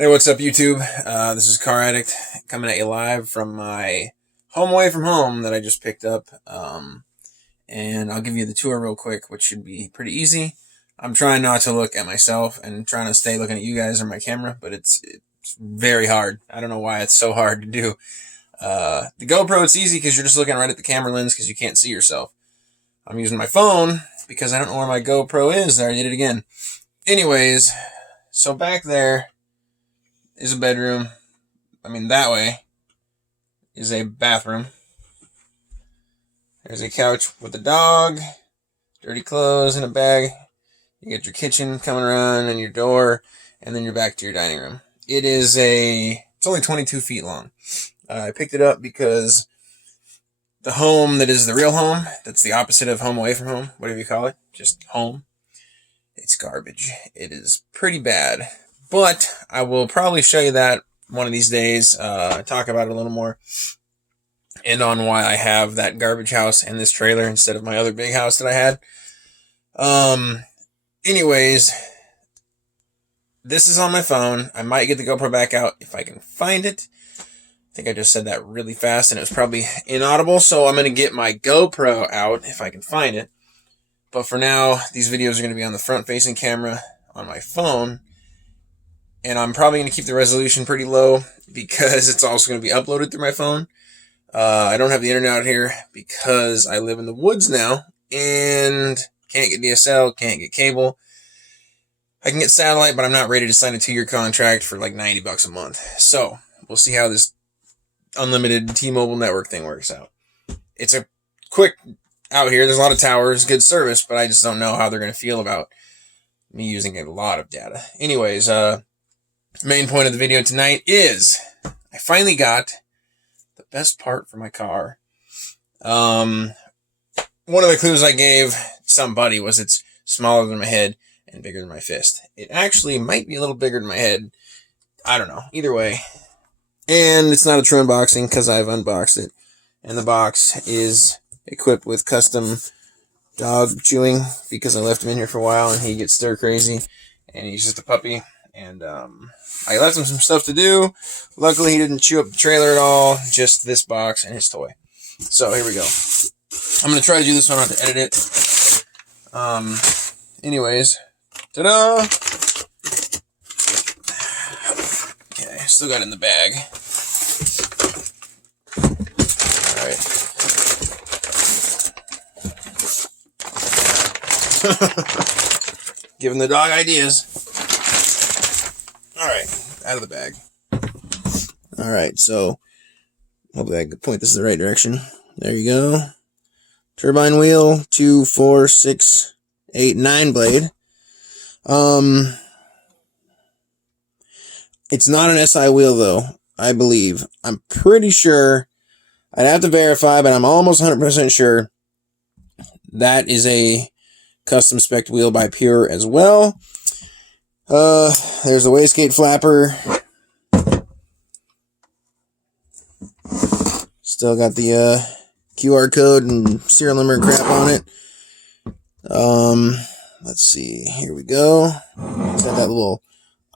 Hey, what's up, YouTube? This is Car Addict coming at you live from my home away from home that I just picked up. And I'll give you the tour real quick, which should be pretty easy. I'm trying not to look at myself and trying to stay looking at you guys or my camera, but it's very hard. I don't know why it's so hard to do. The GoPro, it's easy because you're just looking right at the camera lens because you can't see yourself. I'm using my phone because I don't know where my GoPro is. There, I did it again. Anyways, so back there is a bedroom. That way is a bathroom. There's a couch with a dog, dirty clothes in a bag. You get your kitchen coming around and your door, and then you're back to your dining room. It's only 22 feet long. I picked it up because the home that is the real home, that's the opposite of home away from home, whatever you call it, just home, it's garbage. It is pretty bad. But I will probably show you that one of these days, talk about it a little more, and on why I have that garbage house and this trailer instead of my other big house that I had. Anyways, this is on my phone. I might get the GoPro back out if I can find it. I think I just said that really fast and it was probably inaudible, so I'm going to get my GoPro out if I can find it. But for now, these videos are going to be on the front-facing camera on my phone. And I'm probably going to keep the resolution pretty low because it's also going to be uploaded through my phone. I don't have the internet out here because I live in the woods now and can't get DSL, can't get cable. I can get satellite, but I'm not ready to sign a 2-year contract for like $90 a month. So we'll see how this unlimited T-Mobile network thing works out. It's a quick out here. There's a lot of towers, good service, but I just don't know how they're going to feel about me using a lot of data. Anyways, main point of the video tonight is I finally got the best part for my car. One of the clues I gave somebody was it's smaller than my head and bigger than my fist. It actually might be a little bigger than my head. I don't know. Either way. And it's not a true unboxing because I've unboxed it. And the box is equipped with custom dog chewing because I left him in here for a while and he gets stir crazy. And he's just a puppy. And I left him some stuff to do. Luckily, he didn't chew up the trailer at all. Just this box and his toy. So, here we go. I'm going to try to do this one. I have to edit it. Anyways. Ta-da! Okay, still got it in the bag. Alright. Giving the dog ideas. Alright, out of the bag. Alright, so hopefully I can point this in the right direction. There you go. Turbine wheel, 2, 4, 6, 8, 9 blade. It's not an SI wheel though, I believe. I'm pretty sure, I'd have to verify, but I'm almost 100% sure that is a custom spec wheel by Pure as well. There's a wastegate flapper. Still got the QR code and serial number and crap on it. Let's see. Here we go. It's got that little,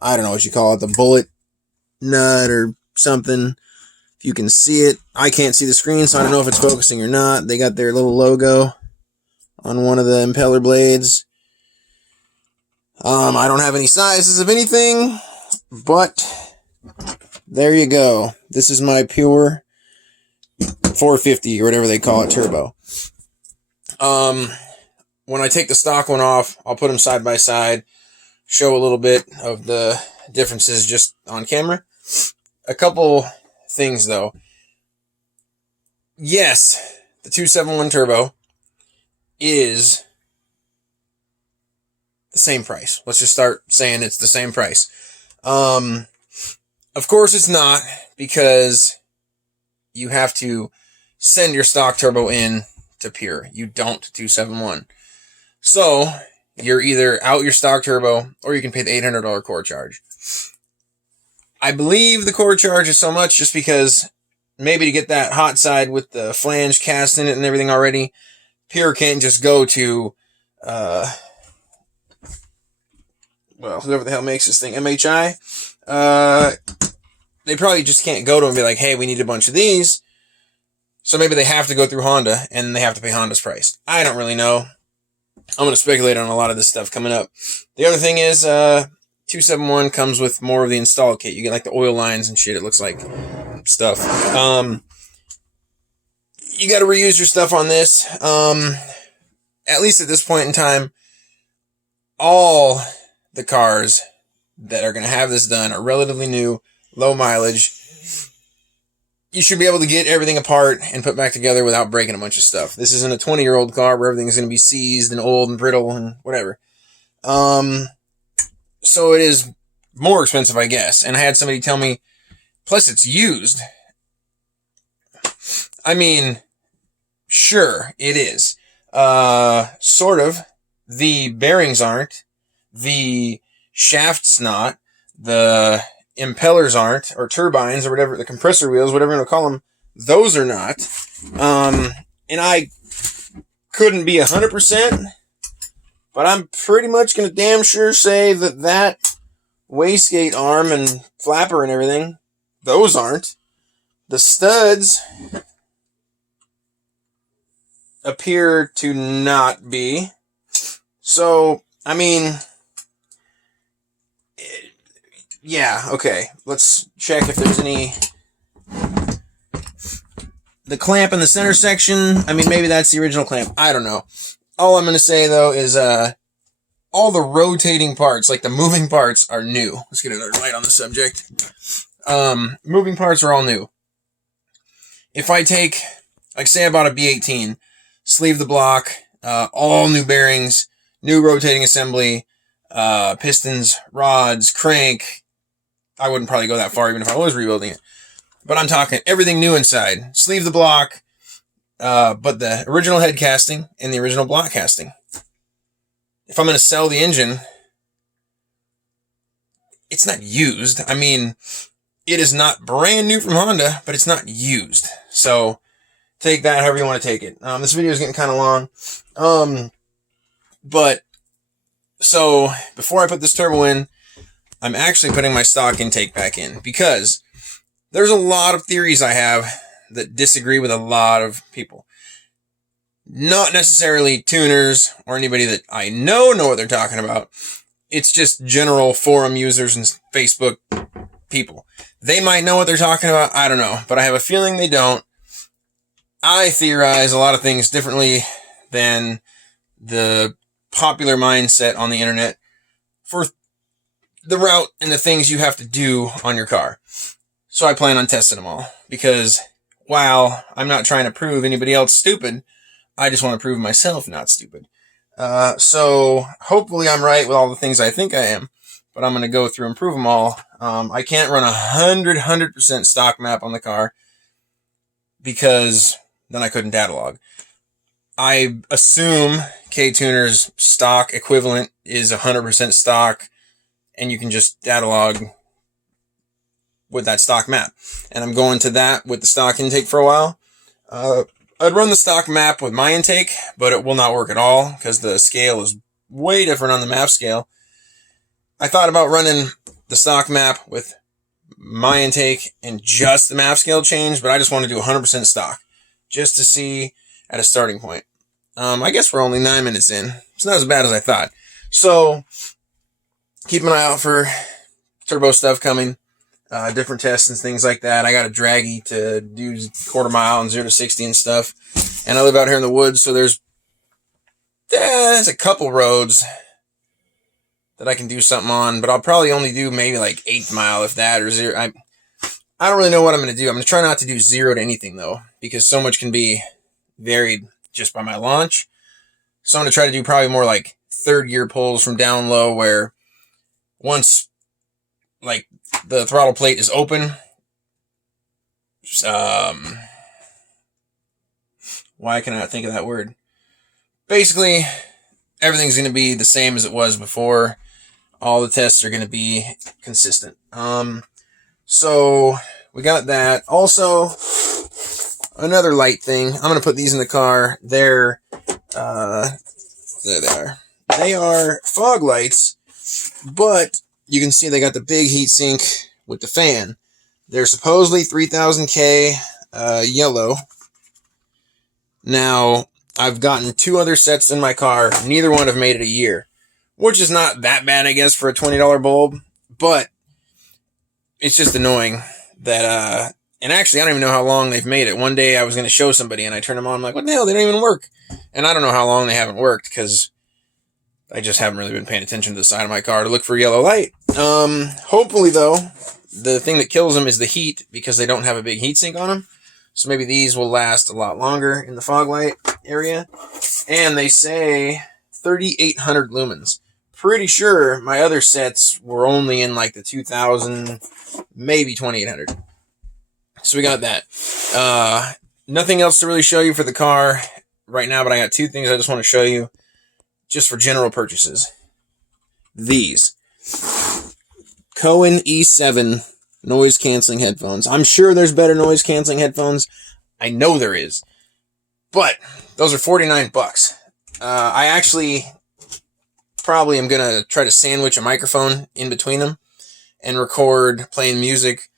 I don't know what you call it, the bullet nut or something. If you can see it, I can't see the screen, so I don't know if it's focusing or not. They got their little logo on one of the impeller blades. I don't have any sizes of anything, but there you go. This is my Pure 450 or whatever they call it, turbo. When I take the stock one off, I'll put them side by side, show a little bit of the differences just on camera. A couple things though. Yes, the 271 turbo is the same price. Let's just start saying it's the same price. Of course it's not, because you have to send your stock turbo in to Pure. You don't 271. So you're either out your stock turbo or you can pay the $800 core charge. I believe the core charge is so much just because maybe to get that hot side with the flange cast in it and everything already, Pure can't just go to well, whoever the hell makes this thing, MHI, they probably just can't go to them and be like, hey, we need a bunch of these. So maybe they have to go through Honda, and they have to pay Honda's price. I don't really know. I'm going to speculate on a lot of this stuff coming up. The other thing is, 271 comes with more of the install kit. You get like the oil lines and shit, it looks like stuff. You got to reuse your stuff on this. At least at this point in time, all the cars that are going to have this done are relatively new, low mileage. You should be able to get everything apart and put back together without breaking a bunch of stuff. This isn't a 20-year-old car where everything's going to be seized and old and brittle and whatever. So it is more expensive, I guess. And I had somebody tell me, plus it's used. I mean, sure, it is. Sort of. The bearings aren't. The shaft's not. The impellers aren't, or turbines, or whatever, the compressor wheels, whatever you want to call them, those are not. And I couldn't be 100%, but I'm pretty much going to damn sure say that that wastegate arm and flapper and everything, those aren't. The studs appear to not be. So, I mean, yeah, okay. Let's check if there's any. The clamp in the center section, I mean, maybe that's the original clamp. I don't know. All I'm going to say, though, is all the rotating parts, like the moving parts, are new. Let's get another light on the subject. Moving parts are all new. If I take, like, say I bought a B18, sleeve the block, all new bearings, new rotating assembly, pistons, rods, crank. I wouldn't probably go that far even if I was rebuilding it. But I'm talking everything new inside. Sleeve the block, but the original head casting and the original block casting. If I'm going to sell the engine, it's not used. I mean, it is not brand new from Honda, but it's not used. So take that however you want to take it. This video is getting kind of long. But so before I put this turbo in, I'm actually putting my stock intake back in because there's a lot of theories I have that disagree with a lot of people. Not necessarily tuners or anybody that I know what they're talking about. It's just general forum users and Facebook people. They might know what they're talking about. I don't know, but I have a feeling they don't. I theorize a lot of things differently than the popular mindset on the internet for the route and the things you have to do on your car. So I plan on testing them all because while I'm not trying to prove anybody else stupid, I just want to prove myself not stupid. So hopefully I'm right with all the things I think I am, but I'm going to go through and prove them all. I can't run 100% stock map on the car because then I couldn't data log. I assume K-Tuner's stock equivalent is 100% stock, and you can just data log with that stock map. And I'm going to that with the stock intake for a while. I'd run the stock map with my intake, but it will not work at all because the scale is way different on the map scale. I thought about running the stock map with my intake and just the map scale change, but I just want to do 100% stock just to see at a starting point. I guess we're only 9 minutes in. It's not as bad as I thought. So keep an eye out for turbo stuff coming, different tests and things like that. I got a draggy to do quarter mile and 0 to 60 and stuff. And I live out here in the woods, so there's a couple roads that I can do something on, but I'll probably only do maybe like 8th mile, if that, or 0. I don't really know what I'm going to do. I'm going to try not to do 0 to anything, though, because so much can be varied just by my launch. So I'm going to try to do probably more like 3rd gear pulls from down low, where once like the throttle plate is open, why can I not think of that word? Basically, everything's going to be the same as it was before. All the tests are going to be consistent. So we got that. Also, another light thing. I'm going to put these in the car. There they are. They are fog lights But you can see they got the big heatsink with the fan. They're supposedly 3000K yellow. Now, I've gotten 2 other sets in my car. Neither one have made it a year, which is not that bad, I guess, for a $20 bulb. But it's just annoying that, and actually, I don't even know how long they've made it. One day I was going to show somebody, and I turned them on. I'm like, what the hell? They don't even work. And I don't know how long they haven't worked, because I just haven't really been paying attention to the side of my car to look for yellow light. Hopefully, though, the thing that kills them is the heat, because they don't have a big heatsink on them. So maybe these will last a lot longer in the fog light area. And they say 3,800 lumens. Pretty sure my other sets were only in like the 2,000, maybe 2,800. So we got that. Nothing else to really show you for the car right now, but I got 2 things I just want to show you just for general purchases. These Cohen E7 noise canceling headphones. I'm sure there's better noise canceling headphones. I know there is. But those are $49. I actually probably am going to try to sandwich a microphone in between them and record playing music.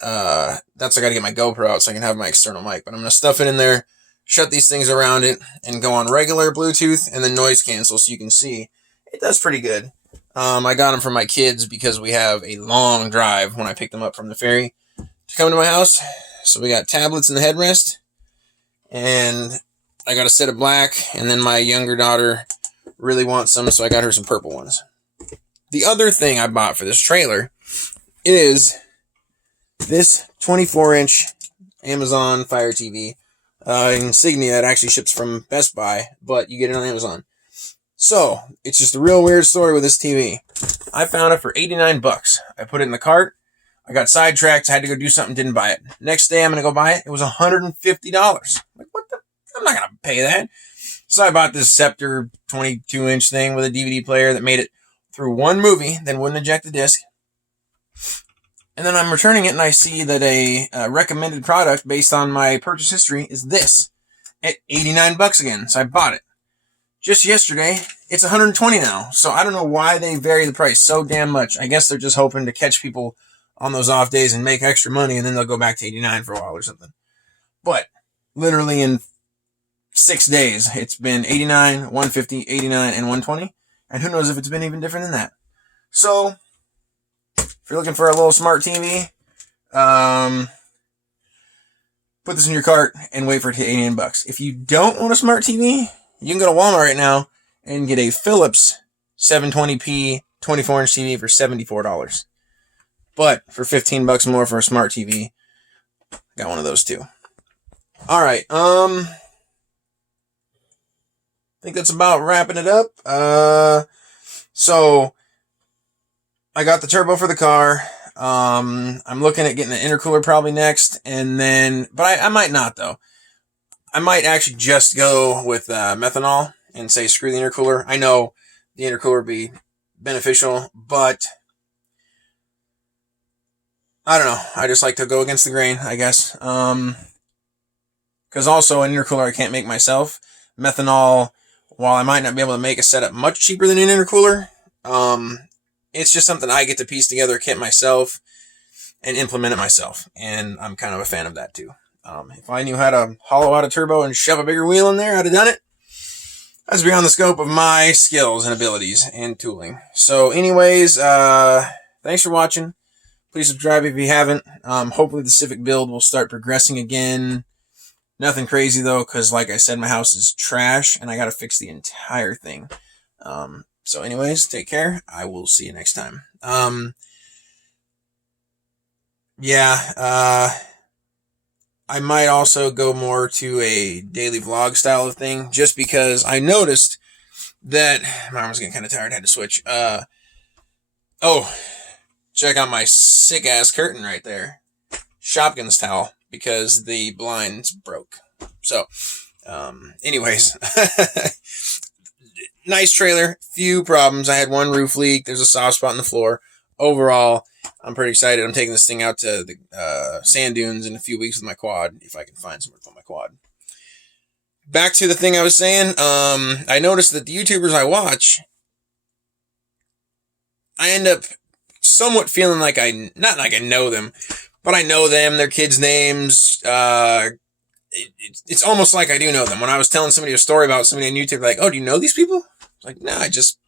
That's I got to get my GoPro out so I can have my external mic. But I'm going to stuff it in there, shut these things around it, and go on regular Bluetooth and then noise cancel so you can see. It does pretty good. I got them for my kids because we have a long drive when I pick them up from the ferry to come to my house. So we got tablets in the headrest, and I got a set of black, and then my younger daughter really wants some, so I got her some purple ones. The other thing I bought for this trailer is this 24-inch Amazon Fire TV Insignia that actually ships from Best Buy, but you get it on Amazon. So, it's just a real weird story with this TV. I found it for $89. I put it in the cart. I got sidetracked. I had to go do something, didn't buy it. Next day, I'm going to go buy it. It was $150. Like, what the? I'm not going to pay that. So I bought this Scepter 22-inch thing with a DVD player that made it through one movie, then wouldn't eject the disc. And then I'm returning it, and I see that a recommended product based on my purchase history is this at $89 again. So I bought it. Just yesterday, it's $120 now. So I don't know why they vary the price so damn much. I guess they're just hoping to catch people on those off days and make extra money, and then they'll go back to $89 for a while or something. But literally in 6 days, it's been $89, $150, $89, and $120. And who knows if it's been even different than that. So, if you're looking for a little smart TV, put this in your cart and wait for it to hit $89. If you don't want a smart TV, you can go to Walmart right now and get a Philips 720p 24-inch TV for $74. But for $15 more for a smart TV, got one of those too. All right, I think that's about wrapping it up. So I got the turbo for the car. I'm looking at getting an intercooler probably next, and then, but I might not though. I might actually just go with methanol and say screw the intercooler. I know the intercooler would be beneficial, but I don't know. I just like to go against the grain, I guess. Because also an intercooler I can't make myself. Methanol, while I might not be able to make a setup much cheaper than an intercooler, it's just something I get to piece together a kit myself and implement it myself. And I'm kind of a fan of that too. If I knew how to hollow out a turbo and shove a bigger wheel in there, I'd have done it. That's beyond the scope of my skills and abilities and tooling. So anyways, thanks for watching. Please subscribe if you haven't. Hopefully the Civic build will start progressing again. Nothing crazy though, because like I said, my house is trash and I got to fix the entire thing. So anyways, take care. I will see you next time. I might also go more to a daily vlog style of thing, just because I noticed that my arm was getting kind of tired. I had to switch. Check out my sick ass curtain right there. Shopkins towel, because the blinds broke. So, anyways, nice trailer. Few problems. I had one roof leak. There's a soft spot in the floor. Overall, I'm pretty excited. I'm taking this thing out to the sand dunes in a few weeks with my quad, if I can find somewhere to put my quad. Back to the thing I was saying. I noticed that the YouTubers I watch I end up somewhat feeling like not like I know them, but I know them, their kids' names. It's almost like I do know them. When I was telling somebody a story about somebody on YouTube, like, oh, do you know these people? Like, no, I just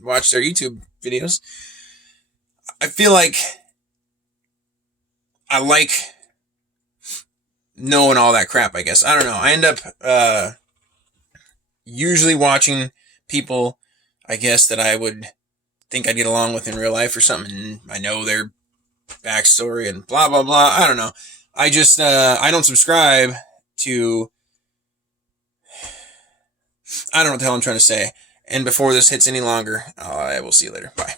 watch their YouTube videos. I feel like I like knowing all that crap, I guess. I don't know. I end up usually watching people, I guess, that I would think I'd get along with in real life or something. And I know their backstory and blah, blah, blah. I don't know. I just, I don't subscribe to, I don't know what the hell I'm trying to say. And before this hits any longer, I will see you later. Bye.